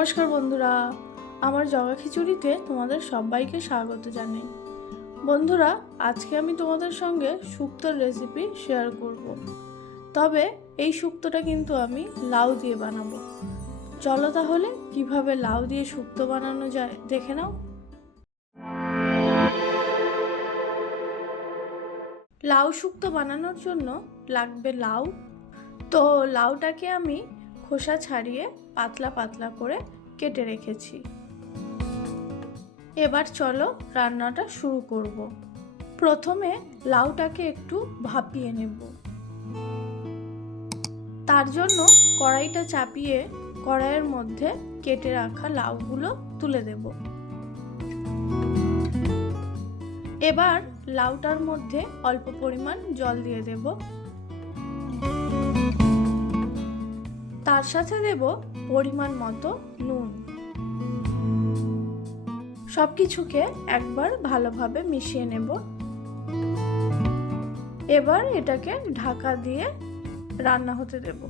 নমস্কার বন্ধুরা, আমার জগা খিচুড়িতে তোমাদের সবাইকে স্বাগত জানাই। বন্ধুরা, আজকে আমি তোমাদের সঙ্গে শুক্তোর রেসিপি শেয়ার করব। তবে এই শুক্তোটা কিন্তু আমি লাউ দিয়ে বানাবো। চলো তাহলে কিভাবে লাউ দিয়ে শুক্তো বানানো যায় দেখে নাও। লাউ শুক্তো বানানোর জন্য লাগবে লাউ। তো লাউটাকে আমি খোসা ছাড়িয়ে পাতলা পাতলা করে কেটে রেখেছি। এবার চলো রান্নাটা শুরু করব। প্রথমে লাউটাকে একটু ভাপিয়ে নেব। তার জন্য কড়াইটা চাপিয়ে কড়াইয়ের মধ্যে কেটে রাখা লাউগুলো তুলে দেব। এবার লাউটার মধ্যে অল্প পরিমাণ জল দিয়ে দেব। তার সাথে দেব পরিমাণ মতো নুন। সবকিছুকে একবার ভালোভাবে মিশিয়ে নেব। এবার এটাকে ঢাকা দিয়ে রান্না হতে দেব।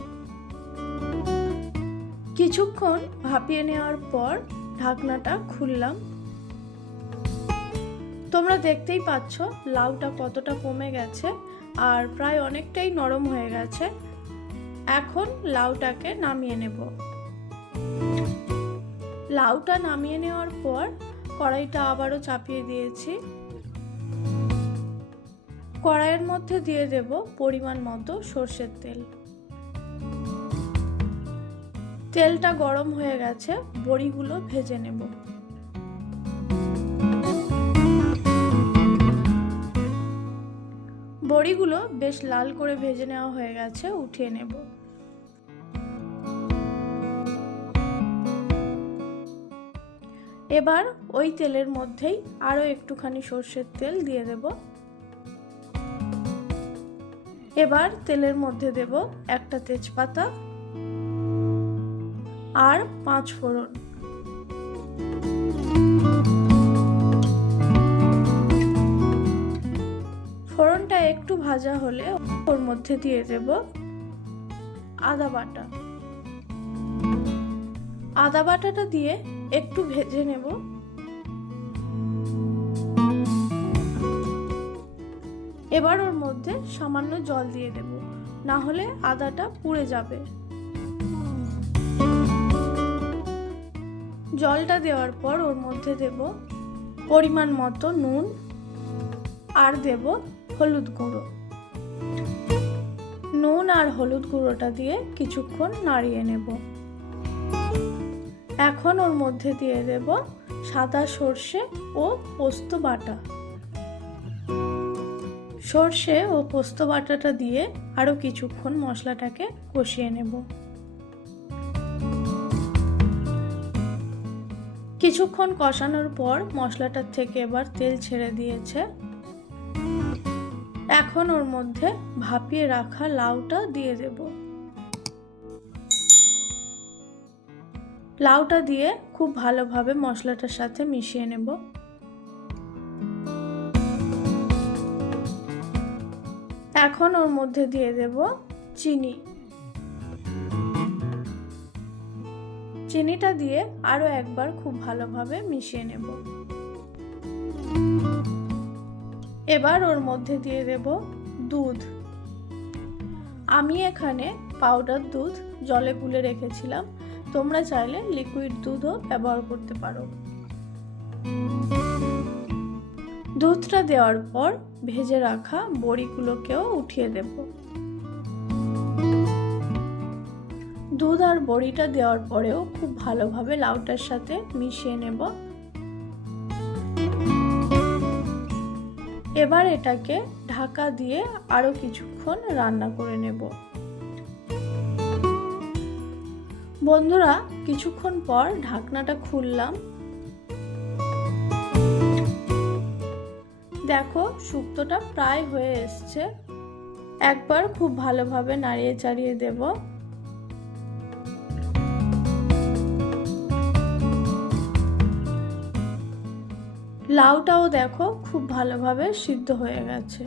কিছুক্ষণ ভাপিয়ে নেওয়ার পর ঢাকনাটা খুললাম। তোমরা দেখতেই পাচ্ছ লাউটা কতটা কমে গেছে আর প্রায় অনেকটাই নরম হয়ে গেছে। এখন লাউটাকে নামিয়ে নেব। লাউটা নামিয়ে নেওয়ার পর কড়াইটা আবারও চাপিয়ে দিয়েছি। কড়াইয়ের মধ্যে দিয়ে দেব পরিমাণ মতো সর্ষের তেল। তেলটা গরম হয়ে গেছে, বড়িগুলো ভেজে নেব। বড়িগুলো বেশ লাল করে ভেজে নেওয়া হয়ে গেছে, উঠিয়ে নেব। এবার ওই তেলের মধ্যেই আরো একটুখানি সর্ষের তেল দিয়ে দেব। এবার তেলের মধ্যে দেব একটা তেজপাতা আর 5 ফোড়ন। ফোড়নটা একটু ভাজা হলে ওর মধ্যে দিয়ে দেব আদা বাটা। আদা বাটাটা দিয়ে একটু ভেজে নেব। এবার ওর মধ্যে সামান্য জল দিয়ে দেব, না হলে আদাটা পুড়ে যাবে। জলটা দেওয়ার পর ওর মধ্যে দেব পরিমাণ মতো নুন আর দেব হলুদ গুঁড়ো। নুন আর হলুদ গুঁড়োটা দিয়ে কিছুক্ষণ নাড়িয়ে নেব। এখন ওর মধ্যে দিয়ে দেব সাদা সর্ষে ও পোস্ত বাটা। সর্ষে ও পোস্ত বাটাটা দিয়ে আরো কিছুক্ষণ মশলাটাকে কষিয়ে নেব। কিছুক্ষণ কষানোর পর মশলাটার থেকে এবার তেল ছেড়ে দিয়েছে। এখন ওর মধ্যে ভাপিয়ে রাখা লাউটা দিয়ে দেব। লাউটা দিয়ে খুব ভালোভাবে মশলাটার সাথে মিশিয়ে নেব। এখন ওর মধ্যে দিয়ে দেব চিনি। চিনিটা দিয়ে আরো একবার খুব ভালোভাবে মিশিয়ে নেব। এবার ওর মধ্যে দিয়ে দেব দুধ। আমি এখানে পাউডার দুধ জলে গুলে রেখেছিলাম, তোমরা চাইলে লিকুইড দুধও ব্যবহার করতে পারো। দুধটা দেওয়ার পর ভেজে রাখা বড়িগুলোকেও উঠিয়ে দেব। দুধ আর বড়িটা দেওয়ার পরেও খুব ভালোভাবে লাউটার সাথে মিশিয়ে নেব। এবার এটাকে ঢাকা দিয়ে আরো কিছুক্ষণ রান্না করে নেব। বন্ধুরা, কিছুক্ষণ পর ঢাকনাটা খুললাম। দেখো শুক্তোটা প্রায় হয়ে এসছে। একবার খুব ভালোভাবে নাড়িয়ে চাড়িয়ে দেব। লাউটাও দেখো খুব ভালোভাবে সিদ্ধ হয়ে গেছে।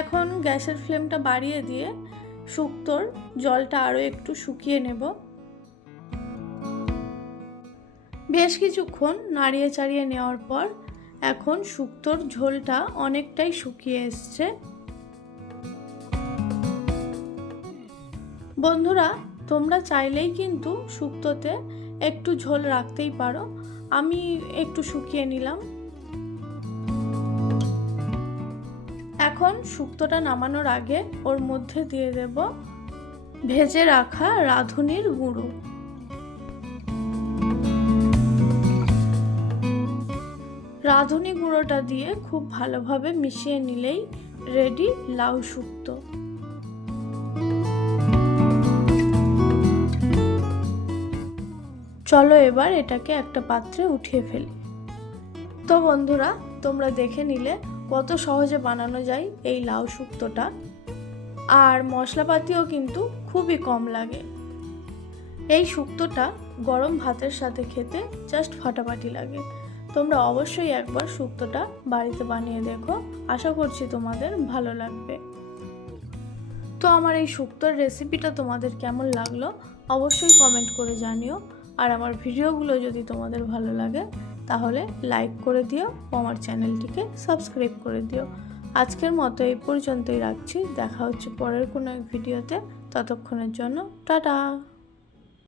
এখন গ্যাসের ফ্লেমটা বাড়িয়ে দিয়ে শুক্তোর জলটা আরও একটু শুকিয়ে নেব। বেশ কিছুক্ষণ নাড়িয়ে চাড়িয়ে নেওয়ার পর এখন শুক্তোর ঝোলটা অনেকটাই শুকিয়ে এসছে। বন্ধুরা, তোমরা চাইলেই কিন্তু শুক্তোতে একটু ঝোল রাখতেই পারো, আমি একটু শুকিয়ে নিলাম। এখন শুক্তোটা নামানোর আগে ওর মধ্যে দিয়ে দেব ভেজে রাখা রাঁধুনির গুঁড়ো। রাঁধুনি গুঁড়োটা দিয়ে খুব ভালোভাবে মিশিয়ে নিলেই রেডি লাউ শুক্তো। চলো এবার এটাকে একটা পাত্রে উঠিয়ে ফেলি। তো বন্ধুরা, তোমরা দেখে নিলে কত সহজে বানানো যায় এই লাউ শুক্তোটা, আর মশলাপাতিও কিন্তু খুবই কম লাগে। এই শুক্তোটা গরম ভাতের সাথে খেতে জাস্ট ফাটাফাটি লাগে। তোমরা অবশ্যই একবার শুক্তোটা বাড়িতে বানিয়ে দেখো, আশা করছি তোমাদের ভালো লাগবে। তো আমার এই শুক্তোর রেসিপিটা তোমাদের কেমন লাগলো অবশ্যই কমেন্ট করে জানিও, আর আমার ভিডিওগুলো যদি তোমাদের ভালো লাগে তাহলে লাইক করে দিও ও আমার চ্যানেলটিকে সাবস্ক্রাইব করে দিও। আজকের মতো এই পর্যন্তই রাখছি, দেখা হচ্ছে পরের কোনো এক ভিডিওতে। ততক্ষণের জন্য টাটা।